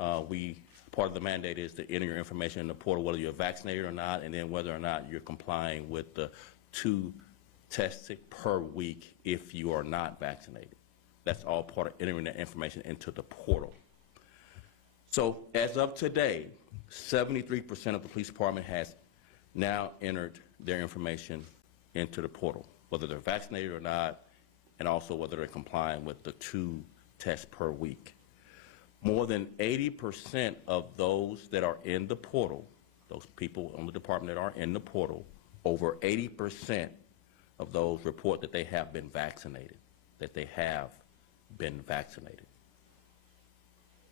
Part of the mandate is to enter your information in the portal, whether you're vaccinated or not, and then whether or not you're complying with the 2 tests per week if you are not vaccinated. That's all part of entering that information into the portal. So as of today, 73% of the police department has now entered their information into the portal, whether they're vaccinated or not, and also whether they're complying with the 2 tests per week. More than 80% of those that are in the portal, those people on the department that are in the portal, over 80% of those report that they have been vaccinated,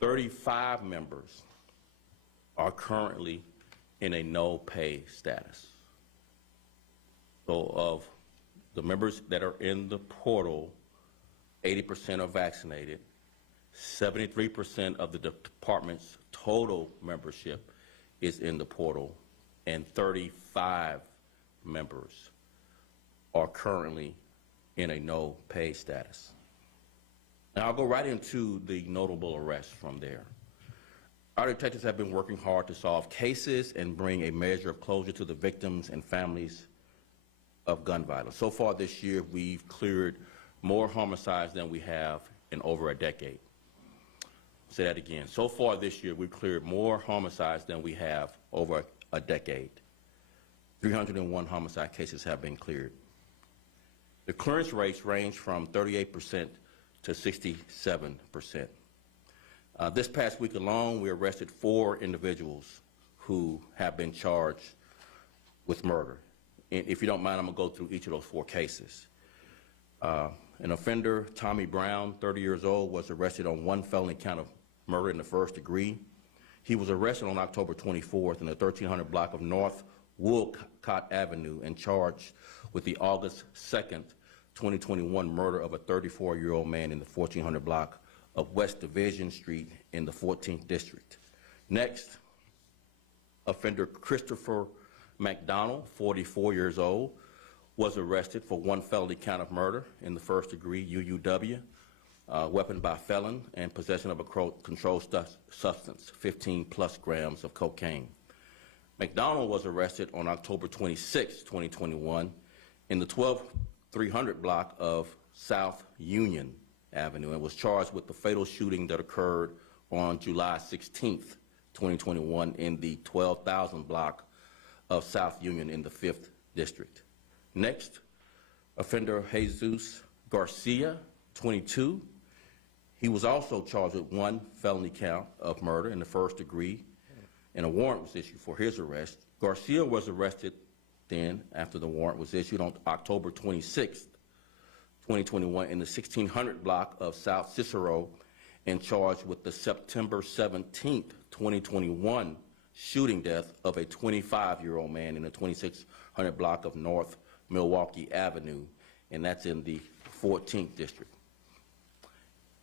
35 members are currently in a no-pay status. So of the members that are in the portal, 80% are vaccinated. 73% of the department's total membership is in the portal, and 35 members are currently in a no-pay status. Now I'll go right into the notable arrests from there. Our detectives have been working hard to solve cases and bring a measure of closure to the victims and families of gun violence. So far this year, we've cleared more homicides than we have in over a decade. I'll say that again. So far this year, we've cleared more homicides than we have over a decade. 301 homicide cases have been cleared. The clearance rates range from 38% to 67%. This past week alone, we arrested 4 individuals who have been charged with murder. And if you don't mind, I'm going to go through each of those 4 cases. An offender, Tommy Brown, 30 years old, was arrested on 1 felony count of murder in the 1st degree. He was arrested on October 24th in the 1300 block of North Woolcott Avenue and charged with the August 2nd, 2021 murder of a 34-year-old man in the 1400 block of West Division Street in the 14th District. Next, offender Christopher Mcdonald, 44 years old, was arrested for 1 felony count of murder in the 1st degree UUW, weapon by felon, and possession of a controlled substance, 15+ grams of cocaine. McDonald was arrested on October 26, 2021, in the 12300 block of South Union Avenue and was charged with the fatal shooting that occurred on July 16, 2021, in the 12,000 block of South Union in the 5th District. Next, offender Jesus Garcia, 22. He was also charged with 1 felony count of murder in the 1st degree, and a warrant was issued for his arrest. Garcia was arrested then, after the warrant was issued, on October 26, 2021, in the 1600 block of South Cicero, and charged with the September 17, 2021 shooting death of a 25-year-old man in the 2600 block of North Milwaukee Avenue, and that's in the 14th District.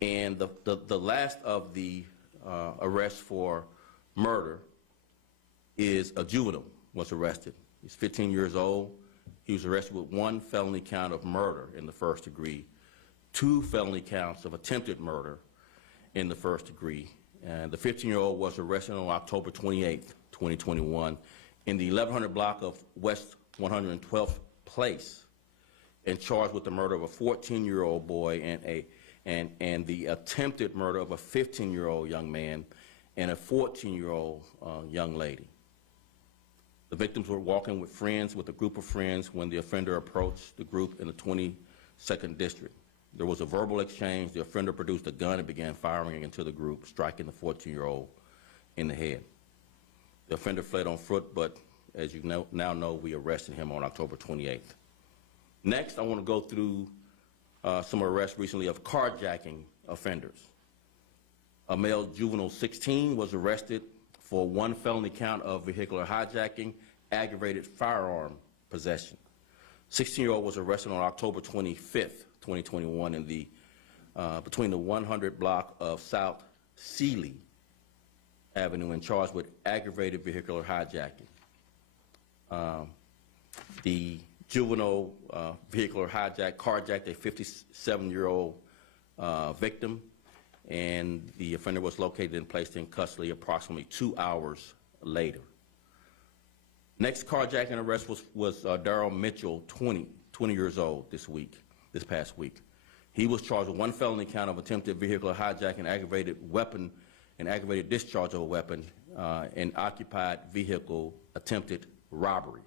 And the last of the arrests for murder is a juvenile was arrested. He's 15 years old. He was arrested with 1 felony count of murder in the 1st degree, 2 felony counts of attempted murder in the 1st degree. And the 15-year-old was arrested on October 28, 2021, in the 1100 block of West 112th Place, and charged with the murder of a 14-year-old boy and the attempted murder of a 15-year-old young man and a 14-year-old young lady. The victims were walking with a group of friends, when the offender approached the group in the 22nd District. There was a verbal exchange. The offender produced a gun and began firing into the group, striking the 14-year-old in the head. The offender fled on foot, but as you now know, we arrested him on October 28th. Next, I want to go through some arrests recently of carjacking offenders. A male juvenile 16 was arrested for 1 felony count of vehicular hijacking, aggravated firearm possession. 16-year-old was arrested on October 25th, 2021 in the between the 100 block of South Sealy Avenue and charged with aggravated vehicular hijacking. The juvenile vehicular carjacked a 57-year-old victim and the offender was located and placed in custody approximately 2 hours later. Next carjacking arrest was Darrell Mitchell, 20 years old this past week. He was charged with one felony count of attempted vehicular hijacking, aggravated weapon, and aggravated discharge of a weapon, and occupied vehicle attempted robbery.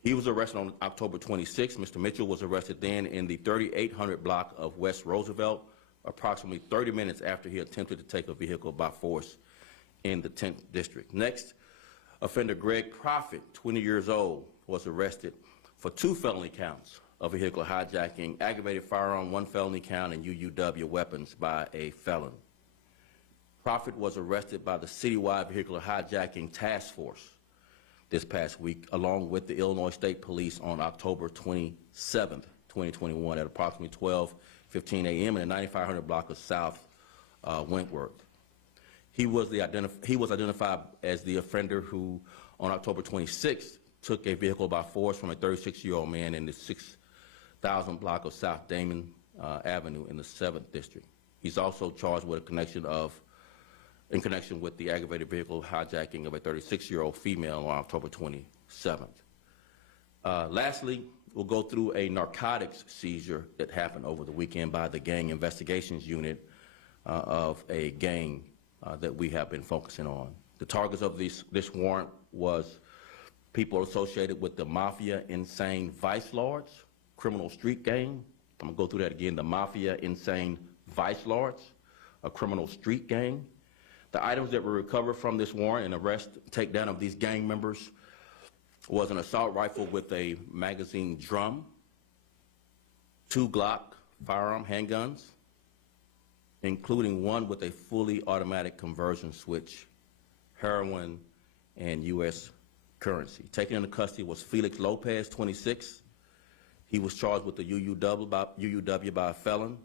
He was arrested on October 26. Mr. Mitchell was arrested then in the 3800 block of West Roosevelt, approximately 30 minutes after he attempted to take a vehicle by force in the 10th District. Next, offender Greg Proffitt, 20 years old, was arrested for 2 felony counts of vehicular hijacking, aggravated firearm, 1 felony count, and UUW weapons by a felon. Proffitt was arrested by the citywide vehicular hijacking task force this past week, along with the Illinois State Police on October 27th, 2021 at approximately 12:15 a.m. in the 9500 block of South Wentworth. He was identified as the offender who, on October 26th, took a vehicle by force from a 36-year-old man in the 6000 block of South Damon Avenue in the 7th District. He's also charged with in connection with the aggravated vehicle hijacking of a 36-year-old female on October 27th. Lastly, we'll go through a narcotics seizure that happened over the weekend by the Gang Investigations Unit of a gang that we have been focusing on. The targets of this warrant was people associated with the Mafia Insane Vice Lords, criminal street gang. I'm gonna go through that again, the Mafia Insane Vice Lords, a criminal street gang. The items that were recovered from this warrant and arrest takedown of these gang members was an assault rifle with a magazine drum, 2 Glock firearm handguns, including 1 with a fully automatic conversion switch, heroin, and U.S. currency. Taken into custody was Felix Lopez, 26. He was charged with the UUW by a felon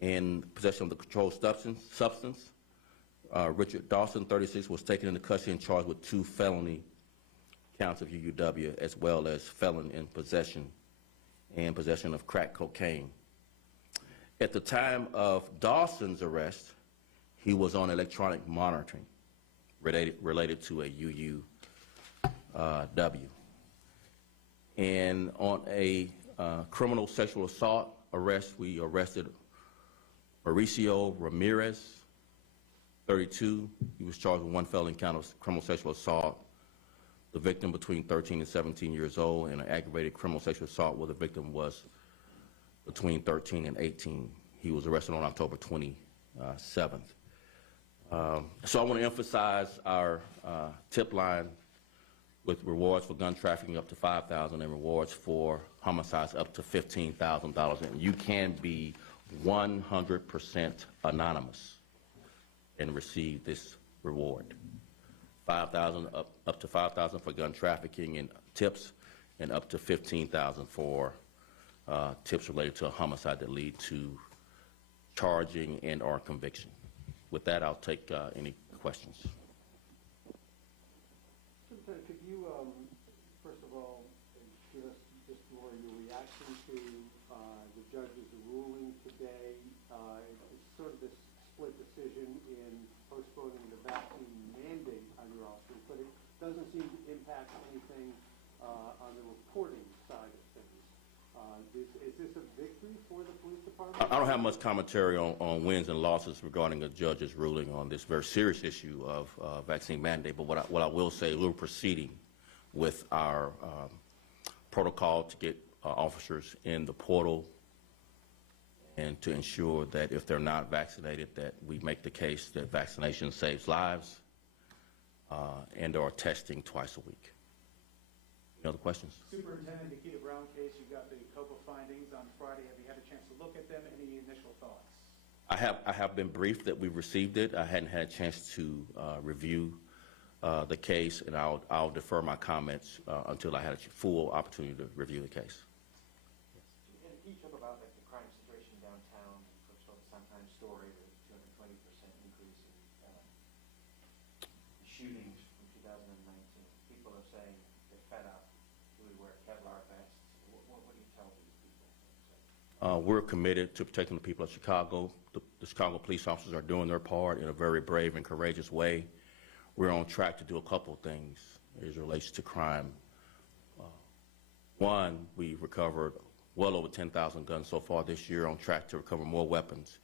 in possession of the controlled substance. Richard Dawson, 36, was taken into custody and charged with 2 felony counts of UUW, as well as felon in possession and possession of crack cocaine. At the time of Dawson's arrest, he was on electronic monitoring related to a UUW. And on a criminal sexual assault arrest, we arrested Mauricio Ramirez, 32. He was charged with 1 felony count of criminal sexual assault. The victim between 13 and 17 years old, and an aggravated criminal sexual assault where the victim was between 13 and 18. He was arrested on October 27th. So I want to emphasize our tip line with rewards for gun trafficking up to $5,000 and rewards for homicides up to $15,000. And you can be 100% anonymous and receive this reward. $5,000 up to $5,000 for gun trafficking and tips, and up to $15,000 for tips related to a homicide that lead to charging and/or conviction. With that, I'll take any questions. Superintendent, could you, first of all, give us just more your reaction to the judge's ruling today? It's sort of this split decision in postponing the vaccine mandate on your officers, but it doesn't seem to impact anything on the reporting side of things. Is this a victory for the police department? I don't have much commentary on wins and losses regarding a judge's ruling on this very serious issue of vaccine mandate, but what I will say, we're proceeding with our protocol to get officers in the portal and to ensure that if they're not vaccinated, that we make the case that vaccination saves lives and/or testing twice a week. Any other questions? Superintendent, the Keita Brown case, you got the COPA findings on Friday. Have you had a chance to look at them? Any initial thoughts? I have been briefed that we received it. I hadn't had a chance to review the case, and I'll defer my comments until I had a full opportunity to review the case. And can you talk about like the crime situation downtown? First of all, the Sun-Times story, the 220% increase in shootings from 2019. People are saying they're fed up. We wear Kevlar vests. What do you tell these people? We're committed to protecting the people of Chicago. The Chicago police officers are doing their part in a very brave and courageous way. We're on track to do a couple of things as it relates to crime. One, we recovered well over 10,000 guns so far this year, on track to recover more weapons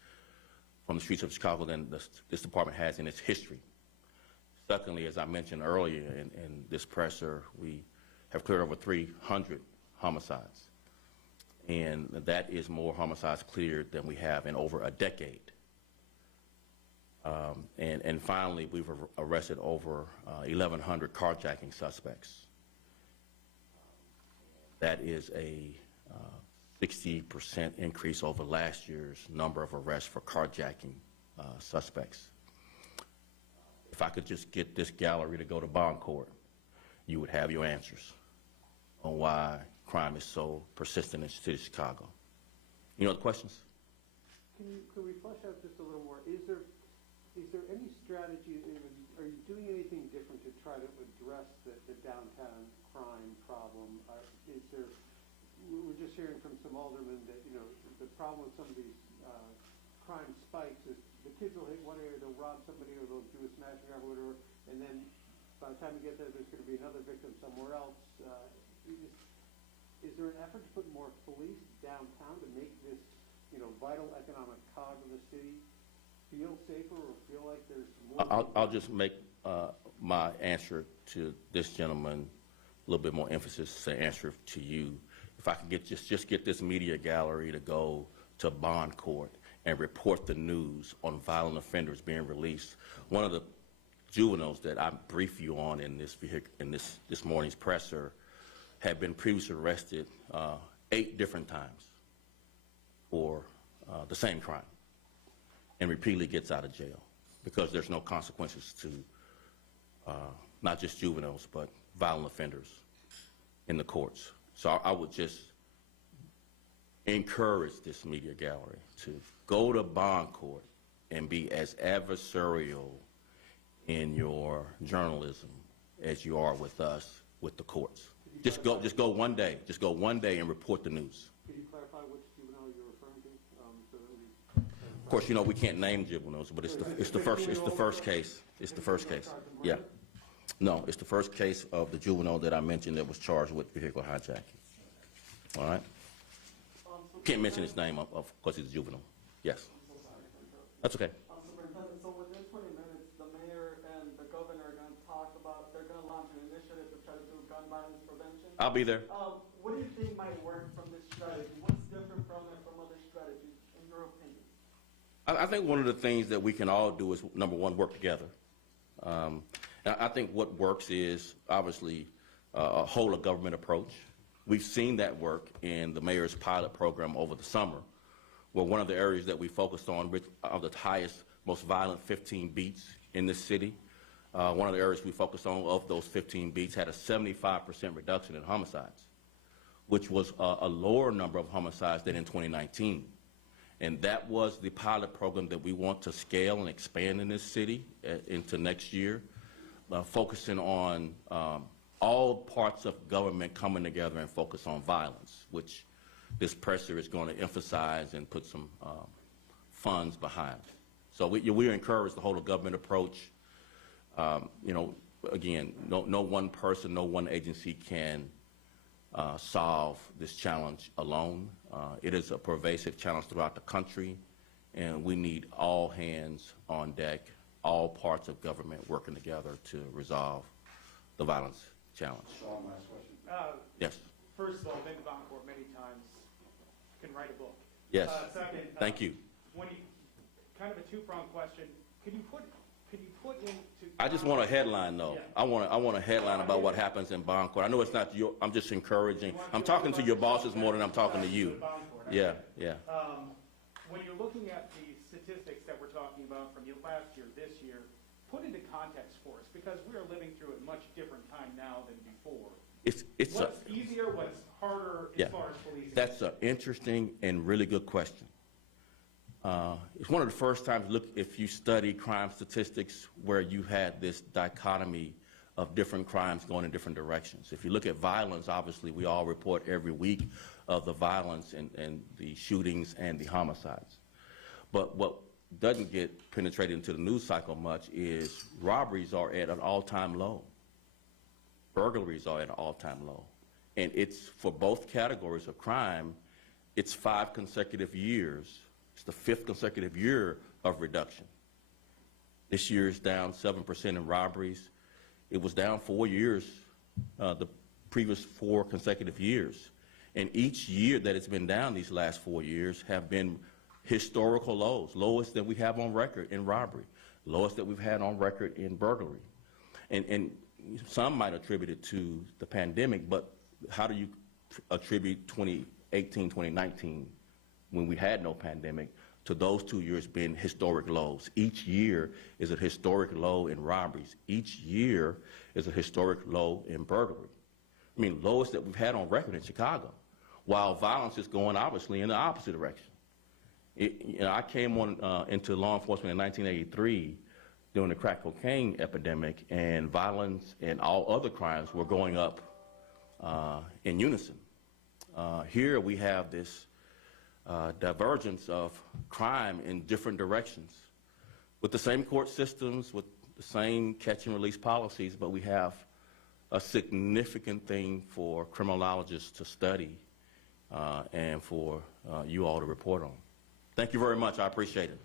from the streets of Chicago than this department has in its history. Secondly, as I mentioned earlier in this presser, we have cleared over 300 homicides. And that is more homicides cleared than we have in over a decade. And finally, we've arrested over 1,100 carjacking suspects. That is a 60% increase over last year's number of arrests for carjacking suspects. If I could just get this gallery to go to bond court, you would have your answers on why crime is so persistent in the city of Chicago. Any other questions? Can we flesh out just a little more? Is there any strategy, are you doing anything different to try to address the downtown crime problem? We're just hearing from some aldermen that, the problem with some of these crime spikes is the kids will hit one area, they'll rob somebody, or they'll do a smash and grab or whatever, and then by the time you get there, there's going to be another victim somewhere else. Is there an effort to put more police downtown to make this, vital economic cog of the city feel safer, or feel like there's more? I'll just make my answer to this gentleman a little bit more emphasis to answer to you. If I could just get this media gallery to go to bond court and report the news on violent offenders being released. One of the juveniles that I briefed you on in this morning's presser had been previously arrested 8 different times for the same crime, and repeatedly gets out of jail because there's no consequences to not just juveniles but violent offenders in the courts. So I would just encourage this media gallery to go to bond court and be as adversarial in your journalism as you are with us, with the courts. Just go one day. Just go one day and report the news. Could you clarify which juvenile you're referring to? So that we Of course, we can't name juveniles, but it's the first case. It's the first case. Yeah. No, it's the first case of the juvenile that I mentioned that was charged with vehicular hijacking. All right? Can't mention his name, of course he's a juvenile. Yes. That's okay. Superintendent, so within 20 minutes, the mayor and the governor are going to talk about, they're going to launch an initiative to try to do gun violence prevention. I'll be there. What do you think might work from this strategy? What's different from it from other strategies, in your opinion? I think one of the things that we can all do is, number one, work together. And I think what works is, obviously, a whole of government approach. We've seen that work in the mayor's pilot program over the summer, where one of the areas that we focused on, which are the highest, most violent 15 beats in this city, one of the areas we focused on of those 15 beats had a 75% reduction in homicides, which was a lower number of homicides than in 2019. And that was the pilot program that we want to scale and expand in this city into next year, focusing on all parts of government coming together and focus on violence, which this presser is going to emphasize and put some funds behind. So we encourage the whole of government approach. Again, no one person, no one agency can solve this challenge alone. It is a pervasive challenge throughout the country, and we need all hands on deck, all parts of government working together to resolve the violence challenge. Sean, last question. Yes. First of all, been to Boncourt many times, can write a book. Yes. Second, Thank you. When you, kind of a two-pronged question, could you put into... I just want a headline, though. Yeah. I want a headline about what happens in Boncourt. I know it's not your, I'm just encouraging. I'm talking to your bosses more than I'm talking to you. Yeah, yeah. When you're looking at the statistics that we're talking about from last year, this year, put into context for us, because we are living through a much different time now than before. It's What's easier, what's harder as far as policing? That's an interesting and really good question. It's one of the first times, if you study crime statistics, where you had this dichotomy of different crimes going in different directions. If you look at violence, obviously we all report every week of the violence and the shootings and the homicides. But what doesn't get penetrated into the news cycle much is robberies are at an all-time low. Burglaries are at an all-time low. And it's, for both categories of crime, it's 5 consecutive years. It's the 5th consecutive year of reduction. This year is down 7% in robberies. It was down 4 years, the previous 4 consecutive years. And each year that it's been down these last 4 years have been historical lows, lowest that we have on record in robbery, lowest that we've had on record in burglary. And some might attribute it to the pandemic, but how do you attribute 2018, 2019, when we had no pandemic, to those 2 years being historic lows? Each year is a historic low in robberies. Each year is a historic low in burglary. I mean, lowest that we've had on record in Chicago, while violence is going obviously in the opposite direction. I came into law enforcement in 1983 during the crack cocaine epidemic, and violence and all other crimes were going up in unison. Here we have this divergence of crime in different directions with the same court systems, with the same catch and release policies, but we have a significant thing for criminologists to study and for you all to report on. Thank you very much. I appreciate it.